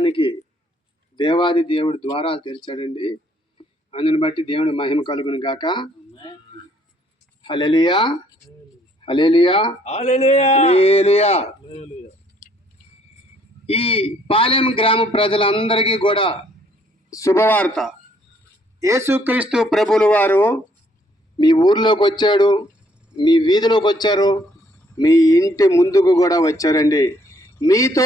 మనకి దేవాది దేవుడు ద్వారాలు తెరిచాడండి. అందుని బట్టి దేవుని మహిమ కలుగును గాక. హల్లెలూయా, హల్లెలూయా, హల్లెలూయా. ఈ పాలెం గ్రామ ప్రజలందరికీ కూడా శుభవార్త. యేసుక్రీస్తు ప్రభువుల వారు మీ ఊర్లోకి వచ్చాడు, మీ వీధిలోకి వచ్చారు, మీ ఇంటి ముందుకు కూడా వచ్చారండి. మీతో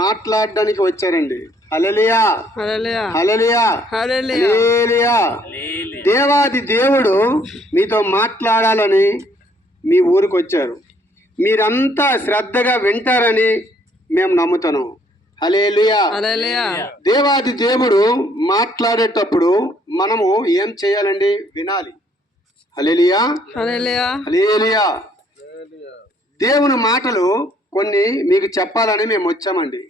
మాట్లాడడానికి వచ్చారండి. హల్లెలూయా, హల్లెలూయా, హల్లెలూయా, హల్లెలూయా. దేవాది దేవుడు మీతో మాట్లాడాలని మీ ఊరికి వచ్చారు. మీరంతా శ్రద్ధగా వింటారని మేము నమ్ముతాను. హల్లెలూయా. దేవాది దేవుడు మాట్లాడేటప్పుడు మనము ఏం చేయాలండి? వినాలి. హల్లెలూయా, హల్లెలూయా. దేవుని మాటలు కొన్ని మీకు చెప్పాలని మేము వచ్చామండి.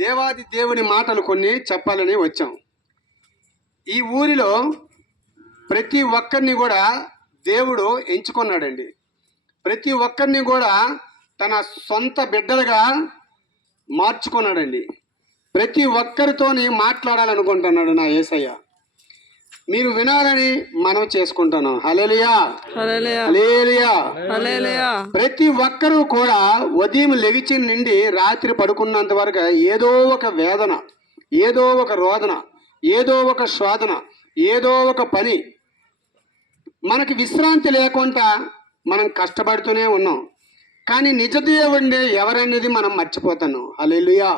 దేవాది దేవుని మాటలు కొన్ని చెప్పాలని వచ్చాం. ఈ ఊరిలో ప్రతి ఒక్కరిని కూడా దేవుడు ఎంచుకున్నాడండి. ప్రతి ఒక్కరిని కూడా తన సొంత బిడ్డలుగా మార్చుకున్నాడండి. ప్రతి ఒక్కరితోని మాట్లాడాలనుకుంటున్నాడు నా యేసయ్య. మీరు వినాలని మనం చేసుకుంటున్నాం. హల్లెలూయా, హల్లెలూయా, హల్లెలూయా. ప్రతి ఒక్కరూ కూడా ఉదయం లెగిచి నుండి రాత్రి పడుకున్నంత వరకు ఏదో ఒక వేదన, ఏదో ఒక రోదన, ఏదో ఒక శోధన, ఏదో ఒక పని. మనకి విశ్రాంతి లేకుండా మనం కష్టపడుతూనే ఉన్నాం. కానీ నిజ దేవుడిని ఎవరనేది మనం మర్చిపోతాను. హల్లెలూయా.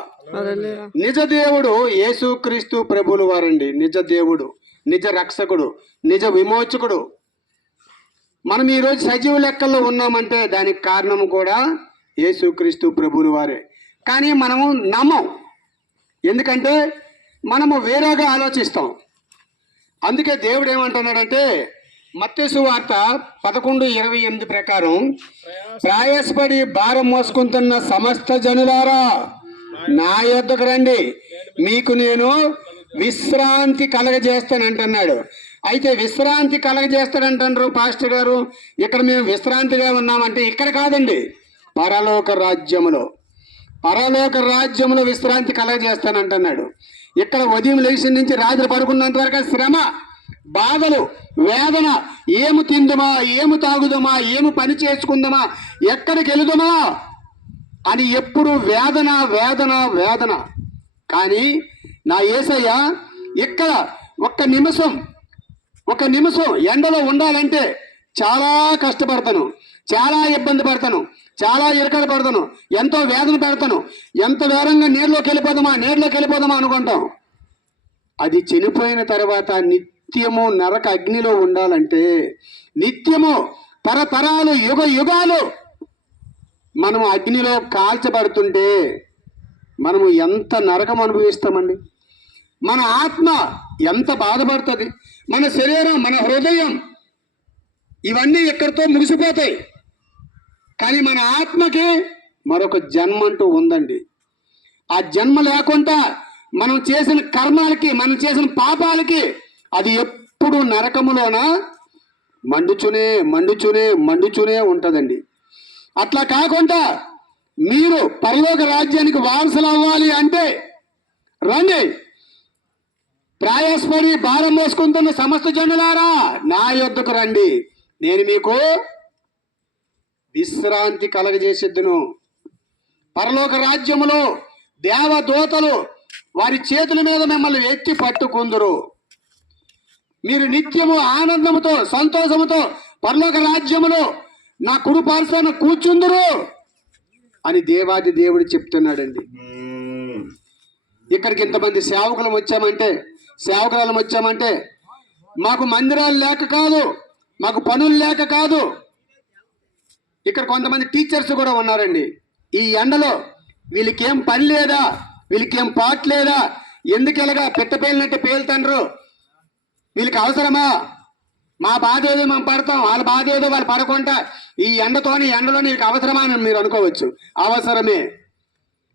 నిజ దేవుడు యేసుక్రీస్తు ప్రభువుల వారండి. నిజ దేవుడు, నిజ రక్షకుడు, నిజ విమోచకుడు. మనం ఈరోజు సజీవ లెక్కల్లో ఉన్నామంటే దానికి కారణం కూడా యేసుక్రీస్తు ప్రభువుల వారే. కానీ మనము నమ్మం. ఎందుకంటే మనము వేరేగా ఆలోచిస్తాం. అందుకే దేవుడు ఏమంటున్నాడంటే మత్తయి సువార్త 11:28 ప్రకారం, ప్రయాసపడి భారం మోసుకుంటున్న సమస్త జనులారా నా యొద్దకు రండి, మీకు నేను విశ్రాంతి కలగజేస్తానంటున్నాడు. అయితే విశ్రాంతి కలగజేస్తాడంటున్నారు పాస్టర్ గారు. ఇక్కడ మేము విశ్రాంతిగా ఉన్నామంటే ఇక్కడ కాదండి, పరలోక రాజ్యములో విశ్రాంతి కలగజేస్తానంటున్నాడు. ఇక్కడ ఉదయం లేచి నుంచి రాత్రి పడుకున్నంత వరకు శ్రమ, బాధలు, వేదన, ఏమి తిందుమా, ఏమి తాగుదామా, ఏమి పని చేసుకుందామా, ఎక్కడికి వెళుదామా అని ఎప్పుడు వేదన వేదన వేదన. కానీ నా యేసయ్య ఇక్కడ ఒక్క నిమిషం ఎండలో ఉండాలంటే చాలా కష్టపడతాను, చాలా ఇబ్బంది పడతాను, చాలా ఇరకలు పడతాను, ఎంతో వేదన పెడతాను. ఎంత వేరంగా నీళ్ళలోకి వెళ్ళిపోదామా అనుకుంటాం. అది చనిపోయిన తర్వాత నిత్యము నరక అగ్నిలో ఉండాలంటే, నిత్యము తరతరాలు యుగ యుగాలు మనము అగ్నిలో కాల్చబడుతుంటే మనము ఎంత నరకం అనుభవిస్తామండి. మన ఆత్మ ఎంత బాధపడుతుంది, మన శరీరం, మన హృదయం, ఇవన్నీ ఎక్కడితో ముగిసిపోతాయి. కానీ మన ఆత్మకి మరొక జన్మ అంటూ ఉందండి. ఆ జన్మ లేకుండా మనం చేసిన కర్మాలకి, మనం చేసిన పాపాలకి అది ఎప్పుడు నరకములోన మండుచునే ఉంటుందండి. అట్లా కాకుండా మీరు పరలోక రాజ్యానికి వారసులు అవ్వాలి అంటే రండి. ప్రయాసపడి భారం మోసుకుంటున్న సమస్త జనులారా నా యొద్దకు రండి, నేను మీకు విశ్రాంతి కలగజేసేద్దును. పరలోక రాజ్యములో దేవదూతలు వారి చేతుల మీద మిమ్మల్ని ఎత్తి పట్టుకుందురు. మీరు నిత్యము ఆనందముతో, సంతోషముతో పరలోక రాజ్యములో నా కుడి పార్శ్వాన కూర్చుందురు అని దేవాది దేవుడు చెప్తున్నాడండి. ఇక్కడికి ఇంతమంది సేవకులం వచ్చామంటే మాకు మందిరాలు లేక కాదు, మాకు పనులు లేక కాదు. ఇక్కడ కొంతమంది టీచర్స్ కూడా ఉన్నారండి. ఈ ఎండలో వీళ్ళకేం పని లేదా, వీళ్ళకేం పాటు లేదా, ఎందుకు ఇలాగా పెట్ట పేలినట్టు పేలుతండ్రు, వీళ్ళకి అవసరమా? మా బాధ ఏదో మేము పడతాం, వాళ్ళ బాధ ఏదో వాళ్ళు పడకుండా ఈ ఎండలో వీళ్ళకి అవసరమా అని మీరు అనుకోవచ్చు. అవసరమే.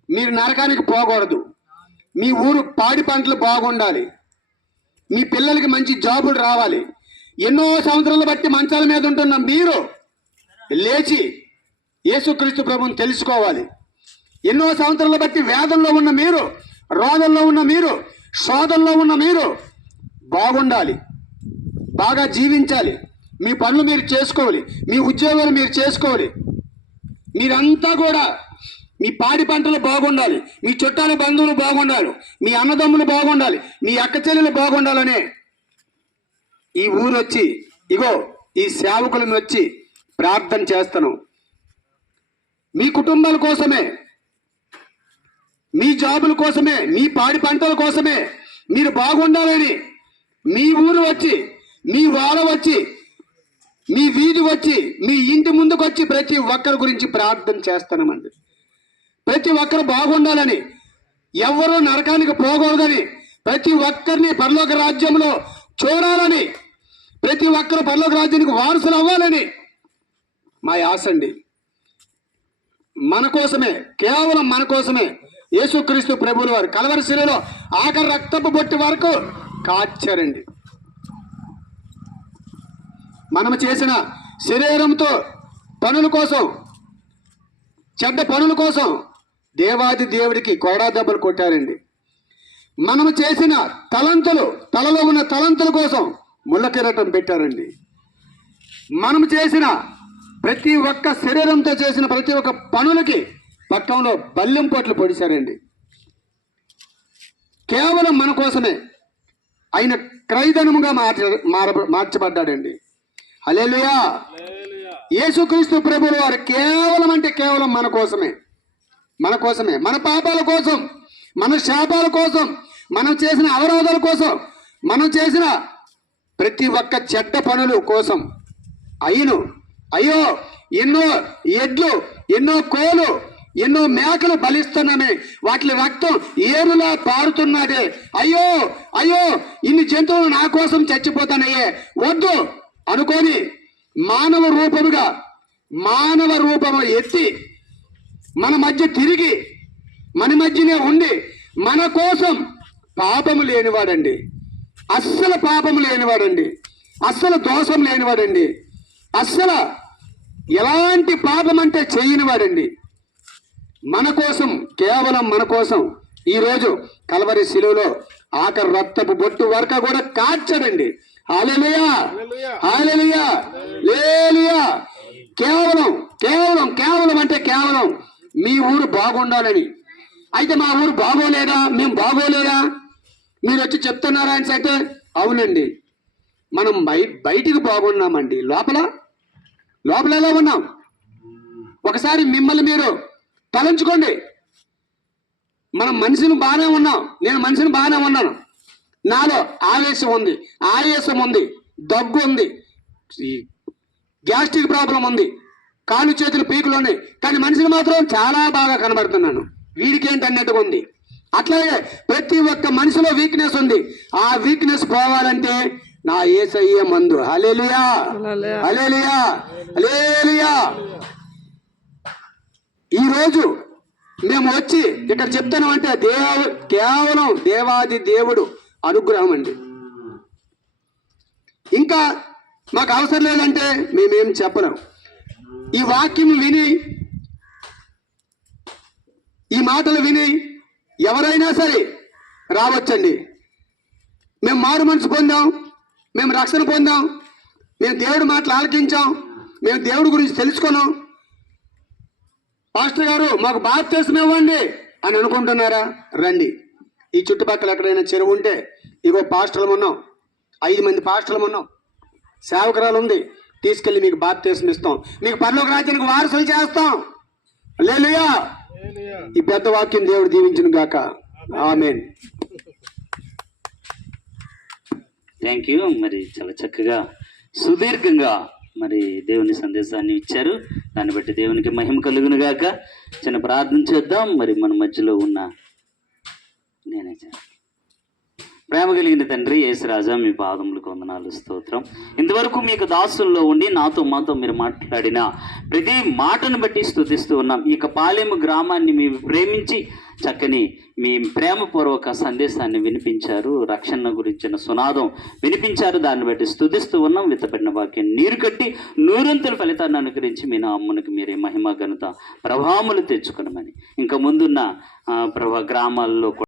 మీరు నరకానికి పోకూడదు. మీ ఊరు పాడి పంటలు బాగుండాలి, మీ పిల్లలకి మంచి జాబులు రావాలి. ఎన్నో సంవత్సరాలు బట్టి మంచాల మీద ఉంటున్న మీరు లేచి యేసుక్రీస్తు ప్రభువుని తెలుసుకోవాలి. ఎన్నో సంవత్సరాల బట్టి వేదనలో ఉన్న మీరు, రోదంలో ఉన్న మీరు, శోధనలో ఉన్న మీరు బాగుండాలి, బాగా జీవించాలి, మీ పనులు మీరు చేసుకోవాలి, మీ ఉద్యోగాలు మీరు చేసుకోవాలి. మీరంతా కూడా మీ పాడి పంటలు బాగుండాలి, మీ చుట్టాల బంధువులు బాగుండాలి, మీ అన్నదమ్ములు బాగుండాలి, మీ అక్క చెల్లెలు బాగుండాలనే ఈ ఊరు వచ్చి, ఇగో ఈ సేవకులను వచ్చి ప్రార్థన చేస్తాను. మీ కుటుంబాల కోసమే, మీ జాబుల కోసమే, మీ పాడి పంటల కోసమే మీరు బాగుండాలని మీ ఊరు వచ్చి, మీ వాడ వచ్చి, మీ వీధి వచ్చి, మీ ఇంటి ముందుకు వచ్చి ప్రతి ఒక్కరి గురించి ప్రార్థన చేస్తానమండి. ప్రతి ఒక్కరు బాగుండాలని, ఎవరూ నరకానికి పోకూడదని, ప్రతి ఒక్కరిని పరలోక రాజ్యంలో చూడాలని, ప్రతి ఒక్కరు పరలోక రాజ్యానికి వారసులు అవ్వాలని మా ఆశ అండి. మన కోసమే, కేవలం మన కోసమే యేసుక్రీస్తు ప్రభువుల వారు కలవరి శిలువలో ఆఖరి రక్తపు బొట్టు వరకు కాచారండి. మనము చేసిన శరీరంతో పనుల కోసం, చెడ్డ పనుల కోసం దేవాది దేవుడికి కొరడా దెబ్బలు కొట్టారండి. మనము చేసిన తలంతులు, తలలో ఉన్న తలంతుల కోసం ముళ్ళ కిరీటం పెట్టారండి. మనము చేసిన ప్రతి ఒక్క శరీరంతో చేసిన ప్రతి ఒక్క పనులకి పట్టణంలో బల్లెం పోట్లు పొడిచారండి. కేవలం మన కోసమే ఆయన క్రైదనముగా మార్చబడ్డాడండి. హల్లెలూయా. యేసుక్రీస్తు ప్రభువుల వారు కేవలం అంటే కేవలం మన కోసమే, మన కోసమే, మన పాపాల కోసం, మన శాపాల కోసం, మనం చేసిన అవరోధాల కోసం, మనం చేసిన ప్రతి ఒక్క చెడ్డ పనుల కోసం అయ్యో ఎన్నో ఎడ్లు, ఎన్నో కోలు, ఎన్నో మేకలు బలిస్తున్నామే, వాటి రక్తం ఏరులా పారుతున్నదే, అయ్యో అయ్యో ఇన్ని జంతువులు నా కోసం చచ్చిపోతానయ్యే వద్దు అనుకొని మానవ రూపము ఎత్తి మన మధ్య తిరిగి, మన మధ్యనే ఉండి మన కోసం పాపము లేనివాడండి, అస్సలు పాపము లేనివాడండి, అస్సలు దోషం లేనివాడండి, అస్సలు ఎలాంటి పాపం అంటే చేయనివాడండి. మన కోసం, కేవలం మన కోసం ఈరోజు కల్వరి శిలువలో ఆఖరి రక్తపు బొట్టు వరకు కూడా కాచాడండి. హల్లెలూయా, హల్లెలూయా, హల్లెలూయా. కేవలం కేవలం కేవలం అంటే కేవలం మీ ఊరు బాగుండాలని. అయితే మా ఊరు బాగోలేదా, మేము బాగోలేదా మీరు వచ్చి చెప్తున్నారా అని అంటే అవునండి, మనం బయటికి బాగున్నామండి, లోపల ఎలా ఉన్నాం ఒకసారి మిమ్మల్ని మీరు తలంచుకోండి. మనం మనిషిని బాగానే ఉన్నాం, నేను మనిషిని బాగానే ఉన్నాను, నాలో ఆవేశం ఉంది, ఆయాసం ఉంది, దగ్గు ఉంది, గ్యాస్ట్రిక్ ప్రాబ్లం ఉంది, కాళ్ళు చేతులు పీకులు ఉన్నాయి, కానీ మనిషిని మాత్రం చాలా బాగా కనబడుతున్నాను, వీడికి ఏంటన్నట్టుగా ఉంది. అట్లాగే ప్రతి ఒక్క మనిషిలో వీక్నెస్ ఉంది. ఆ వీక్నెస్ పోవాలంటే నా యేసయ్య మందు. హల్లెలూయా, హల్లెలూయా, హల్లెలూయా. ఈరోజు మేము వచ్చి ఇక్కడ చెప్తున్నాం అంటే కేవలం దేవాది దేవుడు అనుగ్రహం అండి. ఇంకా మాకు అవసరం లేదంటే మేమేం చెప్పలేం. ఈ వాక్యం విని, ఈ మాటలు విని ఎవరైనా సరే రావచ్చండి. మేము మారు మనసు పొందాం, మేము రక్షణ పొందాం, మేము దేవుడి మాటలు ఆలకించాం, మేము దేవుడి గురించి తెలుసుకున్నాం, పాస్టర్ గారు మాకు బాప్తిస్మం ఇవ్వండి అని అనుకుంటున్నారా? రండి. ఈ చుట్టుపక్కల ఎక్కడైనా చెరువు ఉంటే ఇగో పాస్టర్లు ఉన్నాం, 5 మంది పాస్టర్లు ఉన్నాం, సేవకురాలు ఉంది, తీసుకెళ్ళి మీకు బాప్తిస్మం ఇస్తాం, మీకు పరలోక రాజ్యానికి వారసులు చేస్తాం. హల్లెలూయా. ఈ పెద్ద వాక్యం దేవుడు దీవించును గాక. ఆమేన్. Thank you. మరి చాలా చక్కగా సుదీర్ఘంగా మరి దేవుని సందేశాన్ని ఇచ్చారు. దాన్ని బట్టి దేవునికి మహిమ కలుగును గాక. చిన్న ప్రార్థన చేద్దాం. మరి మన మధ్యలో ఉన్న ప్రేమ కలిగిన తండ్రి యేసురాజా, మీ పాదములకు వందనాలు, స్తోత్రం. ఇంతవరకు మీకు దాసుల్లో ఉండి మాతో మీరు మాట్లాడిన ప్రతి మాటను బట్టి స్తుతిస్తూ ఉన్నాం. ఇక పాలెము గ్రామాన్ని మీరు ప్రేమించి చక్కని మీ ప్రేమపూర్వక సందేశాన్ని వినిపించారు, రక్షణ గురించిన సునాదం వినిపించారు. దాన్ని బట్టి స్తుతిస్తూ ఉన్నాం. విత్తబడిన వాక్యం నీరు కట్టి నూరంతుల ఫలితాన్ని అనుకరించి మీ నామ్మునికి మీరే మహిమ ఘనత ప్రభావములు తెచ్చుకునమని, ఇంకా ముందున్న గ్రామాల్లో